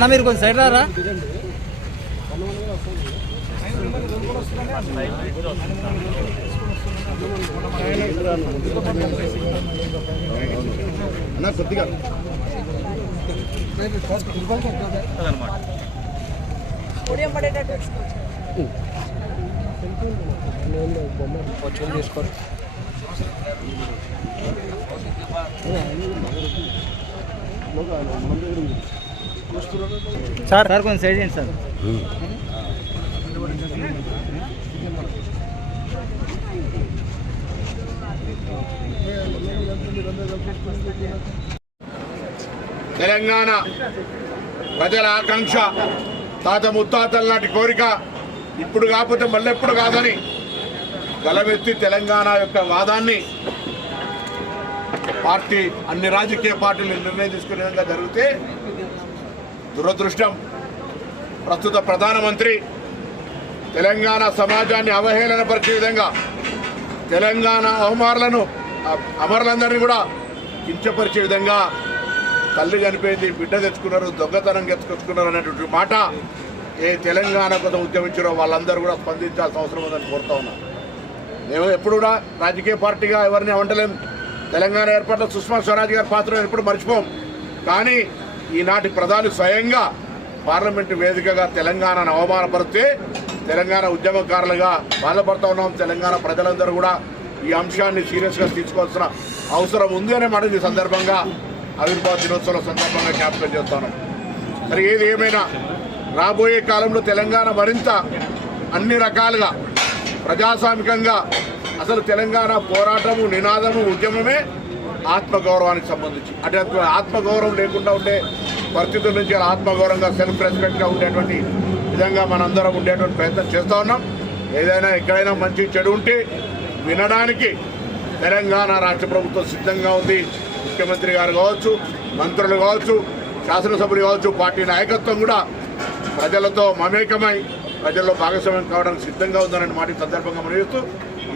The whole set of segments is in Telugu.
అన్న మీరు కొంచెం సైడ్ రారా. కొద్దిగా తీసుకోండి. సార్ సార్ కొంచెం సైడ్ చేయండి సార్. తెలంగాణ ప్రజల ఆకాంక్ష, తాత ముత్తాతల నాటి కోరిక ఇప్పుడు కాకపోతే మళ్ళెప్పుడు కాదని గలమెత్తి తెలంగాణ యొక్క వాదాన్ని పార్టీ అన్ని రాజకీయ పార్టీలు నిర్ణయం తీసుకునే విధంగా జరిగితే దురదృష్టం ప్రస్తుత ప్రధానమంత్రి తెలంగాణ సమాజాన్ని అవహేళనపరిచే విధంగా తెలంగాణ అమరులందరినీ కూడా కించపరిచే విధంగా తల్లి చనిపోయింది, బిడ్డ తెచ్చుకున్నారు, దొంగతనం తెచ్చుకున్నారు అనేటువంటి మాట ఏ తెలంగాణ కోసం ఉద్యమించారో వాళ్ళందరూ కూడా స్పందించాల్సిన అవసరం ఉందని కోరుతా ఉన్నాం. మేము ఎప్పుడు కూడా రాజకీయ పార్టీగా ఎవరిని వంటలేం. తెలంగాణ ఏర్పాటులో సుష్మా స్వరాజ్ గారి పాత్ర ఎప్పుడు మర్చిపోం. కానీ ఈనాటి ప్రధాని స్వయంగా పార్లమెంటు వేదికగా తెలంగాణను అవమానపరిస్తే తెలంగాణ ఉద్యమకారులుగా బాధపడుతూ ఉన్నాం. తెలంగాణ ప్రజలందరూ కూడా ఈ అంశాన్ని సీరియస్గా తీసుకోవాల్సిన అవసరం ఉంది అనే మాట ఈ సందర్భంగా ఆవిర్భావ దినోత్సవం సందర్భంగా జ్ఞాపకం చేస్తాను. మరి ఏది ఏమైనా రాబోయే కాలంలో తెలంగాణ మరింత అన్ని రకాలుగా ప్రజాస్వామికంగా అసలు తెలంగాణ పోరాటము, నినాదము, ఉద్యమమే ఆత్మగౌరవానికి సంబంధించి అటు ఆత్మగౌరవం లేకుండా ఉండే పరిస్థితుల నుంచి ఆత్మగౌరవంగా సెల్ఫ్ రెస్పెక్ట్గా ఉండేటువంటి విధంగా మనందరం ఉండేటువంటి ప్రయత్నం చేస్తూ ఉన్నాం. ఏదైనా ఎక్కడైనా మంచి చెడు ఉంటే వినడానికి తెలంగాణ రాష్ట్ర ప్రభుత్వం సిద్ధంగా ఉంది. ముఖ్యమంత్రి గారు కావచ్చు, మంత్రులు కావచ్చు, శాసనసభ్యులు కావచ్చు, పార్టీ నాయకత్వం కూడా ప్రజలతో మమేకమై ప్రజల్లో భాగస్వామ్యం కావడానికి సిద్ధంగా ఉందనే మాట సందర్భంగా మనవిస్తూ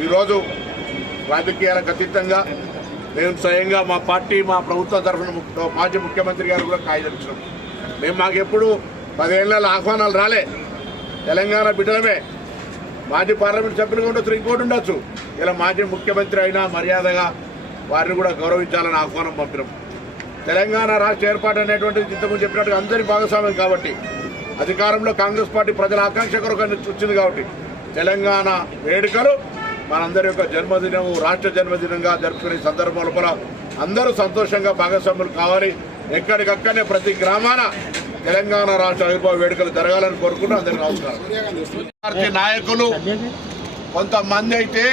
ఈరోజు రాజకీయాలకు అతీతంగా మేము స్వయంగా మా పార్టీ, మా ప్రభుత్వం తరఫున మాజీ ముఖ్యమంత్రి గారు కూడా కాయదలిచినాం. మేము మాకెప్పుడు 10 ఏళ్ళ ఆహ్వానాలు రాలే. తెలంగాణ బిడ్డలమే. మాజీ పార్లమెంట్ సభ్యులుగా ఉండొచ్చు, ఇంకోటి ఉండొచ్చు. ఇలా మాజీ ముఖ్యమంత్రి అయినా మర్యాదగా వారిని కూడా గౌరవించాలని ఆహ్వానం పంపినాం. తెలంగాణ రాష్ట్ర ఏర్పాటు అనేటువంటిది ఇంతకుముందు చెప్పినట్టుగా అందరి భాగస్వామ్యం కాబట్టి, అధికారంలో కాంగ్రెస్ పార్టీ ప్రజల ఆకాంక్ష కొరకు వచ్చింది కాబట్టి తెలంగాణ వేడుకలు మనందరి యొక్క జన్మదినం, రాష్ట్ర జన్మదినంగా జరుపుకునే సందర్భం లోపల అందరూ సంతోషంగా భాగస్వాములు కావాలి. ఎక్కడికక్కడనే ప్రతి గ్రామాన తెలంగాణ రాష్ట్ర ఆవిర్భావ వేడుకలు జరగాలని కోరుకుంటూ అందరికీ నమస్కారం. పార్టీ నాయకులు కొంతమంది అయితే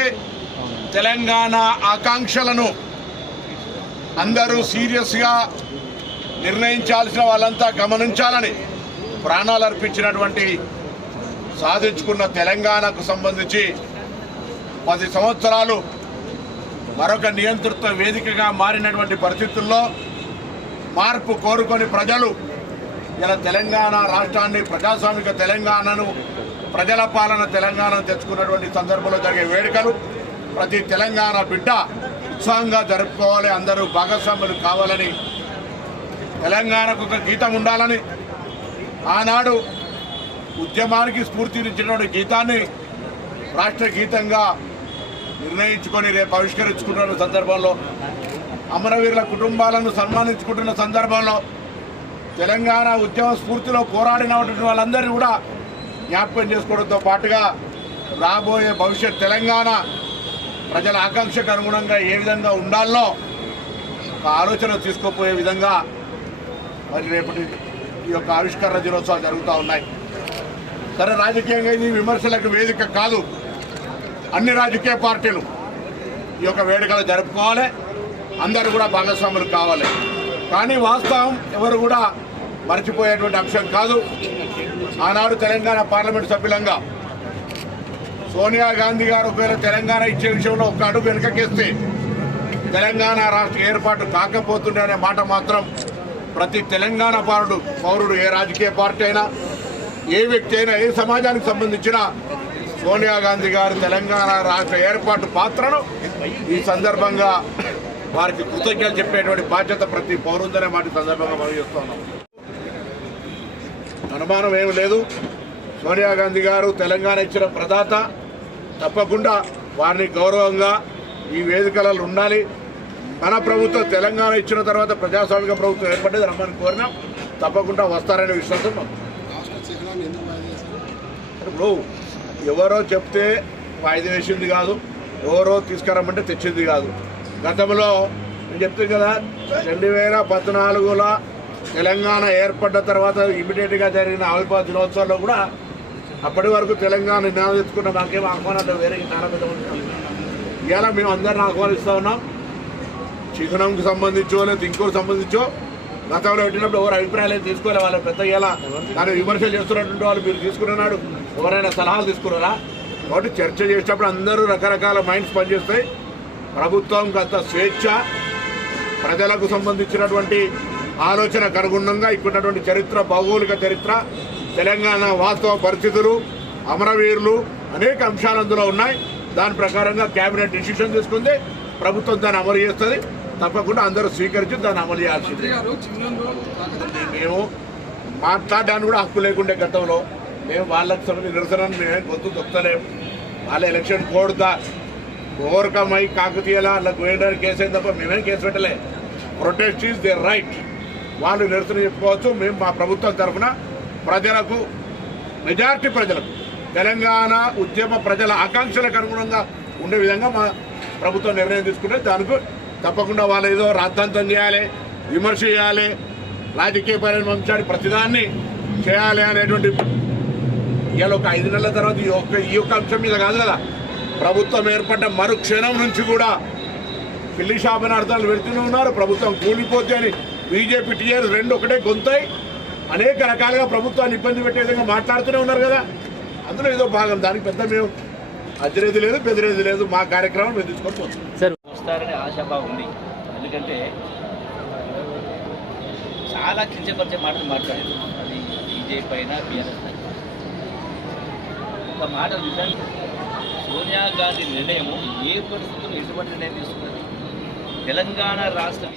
తెలంగాణ ఆకాంక్షలను అందరూ సీరియస్గా నిర్ణయించాల్సిన వాళ్ళంతా గమనించాలని ప్రాణాలు అర్పించినటువంటి సాధించుకున్న తెలంగాణకు సంబంధించి 10 సంవత్సరాలు మరొక నియంతృత్వ వేదికగా మారినటువంటి పరిస్థితుల్లో మార్పు కోరుకొని ప్రజలు ఇలా తెలంగాణ రాష్ట్రాన్ని, ప్రజాస్వామిక తెలంగాణను, ప్రజల పాలన తెలంగాణను తెచ్చుకున్నటువంటి సందర్భంలో జరిగే వేడుకలు ప్రతి తెలంగాణ బిడ్డ ఉత్సాహంగా జరుపుకోవాలి, అందరూ భాగస్వాములు కావాలని, తెలంగాణకు ఒక గీతం ఉండాలని ఆనాడు ఉద్యమానికి స్ఫూర్తినిచ్చినటువంటి గీతాన్ని రాష్ట్ర గీతంగా నిర్ణయించుకొని రేపు ఆవిష్కరించుకుంటున్న సందర్భంలో, అమరవీరుల కుటుంబాలను సన్మానించుకుంటున్న సందర్భంలో తెలంగాణ ఉద్యమ స్ఫూర్తిలో పోరాడినటువంటి వాళ్ళందరినీ కూడా జ్ఞాపకం చేసుకోవడంతో పాటుగా రాబోయే భవిష్యత్ తెలంగాణ ప్రజల ఆకాంక్షకు అనుగుణంగా ఏ విధంగా ఉండాలో ఒక ఆలోచన తీసుకుపోయే విధంగా మరి రేపటి ఈ యొక్క ఆవిష్కరణ దినోత్సవాలు జరుగుతూ ఉన్నాయి. సరే, రాజకీయంగా ఇది విమర్శలకు వేదిక కాదు. అన్ని రాజకీయ పార్టీలు ఈ యొక్క వేడుకలు జరుపుకోవాలి, అందరూ కూడా భాగస్వాములు కావాలి. కానీ వాస్తవం ఎవరు కూడా మర్చిపోయేటువంటి అంశం కాదు. ఆనాడు తెలంగాణ పార్లమెంట్ సభ్యులంగా సోనియా గాంధీ గారు ఒకవేళ తెలంగాణ ఇచ్చే విషయంలో ఒక అడుగు వెనుకకేస్తే తెలంగాణ రాష్ట్ర ఏర్పాటు కాకపోతుండే అనే మాట మాత్రం ప్రతి తెలంగాణ పౌరుడు ఏ రాజకీయ పార్టీ అయినా, ఏ వ్యక్తి అయినా, ఏ సమాజానికి సంబంధించిన సోనియా గాంధీ గారు తెలంగాణ రాష్ట్ర ఏర్పాటు పాత్రను ఈ సందర్భంగా వారికి కృతజ్ఞతలు చెప్పేటువంటి బాధ్యత ప్రతి పౌరుందనే మాట సందర్భంగా మనం చేస్తున్నాం. అనుమానం ఏమి లేదు. సోనియా గాంధీ గారు తెలంగాణ ఇచ్చిన ప్రదాత, తప్పకుండా వారిని గౌరవంగా ఈ వేదికలలో ఉండాలి. మన ప్రభుత్వం తెలంగాణ ఇచ్చిన తర్వాత ప్రజాస్వామిక ప్రభుత్వం ఏర్పడేది, రమ్మని కోరినాం. తప్పకుండా వస్తారనే విశ్వాసం మాకు. ఇప్పుడు ఎవరో చెప్తే వాయిదా వేసింది కాదు, ఎవరో తీసుకురమ్మంటే తెచ్చింది కాదు. గతంలో నేను చెప్తాను కదా, 2014లో తెలంగాణ ఏర్పడ్డ తర్వాత ఇమీడియట్గా జరిగిన ఆవిర్భావ దినోత్సవంలో కూడా అప్పటి వరకు తెలంగాణ నినాదం తెచ్చుకున్న మాకేం ఆహ్వానాలు వేరే చాలా పెద్ద ఇవాళ మేము అందరిని ఆహ్వానిస్తూ ఉన్నాం. చిహ్నంకి సంబంధించో లేదా ఇంకోటి సంబంధించో గతంలో పెట్టినప్పుడు ఎవరు అభిప్రాయాలు తీసుకోవాలి. వాళ్ళ పెద్ద ఇలా దాన్ని విమర్శలు చేస్తున్నటువంటి వాళ్ళు మీరు తీసుకున్నాడు, ఎవరైనా సలహాలు తీసుకున్నారా? కాబట్టి చర్చ చేసేటప్పుడు అందరూ రకరకాల మైండ్స్ పనిచేస్తాయి. ప్రభుత్వం అంత స్వేచ్ఛ, ప్రజలకు సంబంధించినటువంటి ఆలోచనకు అనుగుణంగా ఇక్కడున్నటువంటి చరిత్ర, భౌగోళిక చరిత్ర, తెలంగాణ వాస్తవ పరిస్థితులు, అమరవీరులు, అనేక అంశాలు అందులో ఉన్నాయి. దాని ప్రకారంగా కేబినెట్ డిసిషన్ తీసుకుంది, ప్రభుత్వం దాన్ని అమలు చేస్తుంది. తప్పకుండా అందరూ స్వీకరించి దాన్ని అమలు చేయాల్సింది. మేము మాట్లాడడానికి కూడా హక్కు లేకుండే గతంలో. మేము వాళ్ళకి సంబంధించిన నిరసనను మేమేం గొంతు తొక్కలేము. వాళ్ళ ఎలక్షన్ కోడ్ ఓవర్కమ్ అయ్యి కాకతీయలా అలా గోయిందని కేసు అయిన తప్ప మేమేం కేసు పెట్టలే. Protest is there right. వాళ్ళు నిరసన చెప్పుకోవచ్చు. మేము మా ప్రభుత్వం తరఫున ప్రజలకు, మెజారిటీ ప్రజలకు, తెలంగాణ ఉద్యమ ప్రజల ఆకాంక్షలకు అనుగుణంగా ఉండే విధంగా మా ప్రభుత్వం నిర్ణయం తీసుకుంటే దానికి తప్పకుండా వాళ్ళు ఏదో రాద్ధాంతం చేయాలి, విమర్శ చేయాలి, రాజకీయపరమైన అంశాన్ని ప్రతిదాన్ని చేయాలి అనేటువంటి ఇవాళ ఒక 5 నెలల తర్వాత ఈ యొక్క అంశం మీద కాదు కదా, ప్రభుత్వం ఏర్పడ్డ మరుక్షణం నుంచి కూడా పిల్లి శాపనార్థాలు పెడుతూనే ఉన్నారు. ప్రభుత్వం కూలిపోతే అని బీజేపీ, టీఆర్ఎస్ రెండు ఒకటే గొంతాయి అనేక రకాలుగా ప్రభుత్వాన్ని ఇబ్బంది పెట్టే విధంగా మాట్లాడుతూనే ఉన్నారు కదా. అందులో ఏదో భాగం. దానికి పెద్ద మేము అజ్జరేది లేదు, బెదిరేది లేదు. మా కార్యక్రమం మేము తీసుకొని పోతాం. సార్ వస్తారనే ఆశాభావం ఉంది. ఎందుకంటే చాలా కించపరిచే మాటలు మాట్లాడారు. అది బీజేపీ అయినా బీఆర్ఎస్ అయినా. ఒక మాట నిజానికి సోనియా గాంధీ నిర్ణయము ఏ పరిస్థితుల్లో ఎటువంటి నిర్ణయం తీసుకున్నది? తెలంగాణ రాష్ట్ర